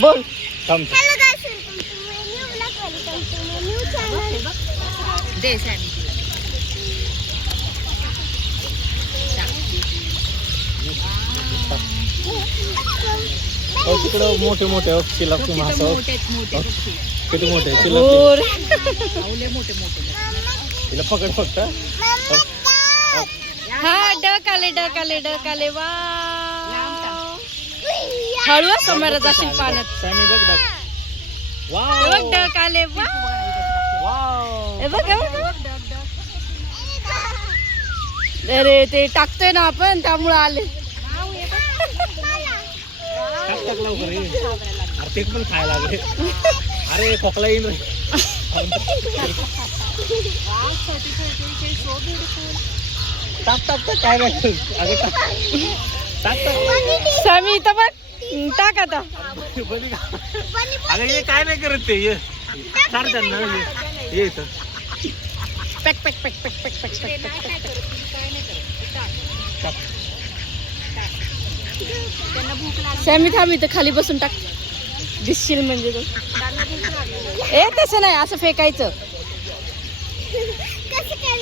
बोल. थांब. Hello guys, welcome to my new blog, welcome to my new channel. दे सॅमी. तिकडं मोठे मोठे चिलापी मासा. किती मोठे चिलापी. बोर. तिला पकड फक्त. हा डक आले वा. हळू समोर जाशील पाण्यात. सॅमी बघ डक. हे बघ डक आले वा. हे बघ हे बघ. अरे ते टाकतोय ना आपण त्यामुळे आले. टाक लवकर ये. अरे ते पण खायला लागले. अरे खोकला येईल रे. टाक काय नाही. अगं टाक. सॅमी इथं बघ. टाक आता. अगं हे काय नाही करत ते. ये चार त्यांना ये इथं. पॅक. सॅमी थांब इथं खाली बसून टाक. दिसशील म्हणजे तो. ए तसं नाही, असं फेकायचं. कसं काय